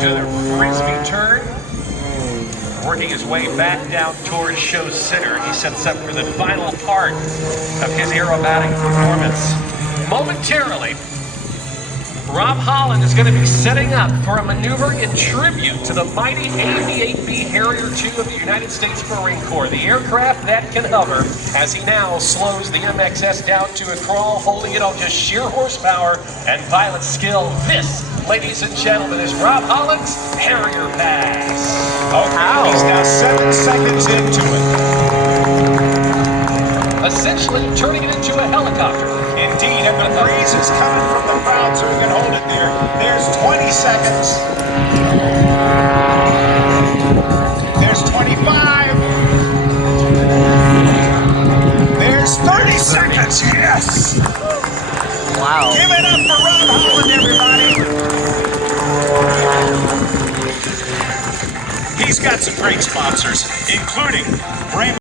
to the frisbee turn. Working his way back down towards show center. He sets up for the final part of his aerobatic performance. Momentarily, Rob Holland is going to be setting up for a maneuver in tribute to the mighty AV-8B Harrier II of the United States Marine Corps, the aircraft that can hover, as he now slows the MXS down to a crawl, holding it on just sheer horsepower and pilot skill. This, ladies and gentlemen, is Rob Holland's Harrier pass. Okay, he's now 7 seconds into it. Essentially turning it into a helicopter. Indeed, and the breeze is coming from the crowd, so he can hold it there. There's 20 seconds. There's 25. There's 30 seconds. Yes! Wow. Give it up for Rob Holland, everybody. He's got some great sponsors, including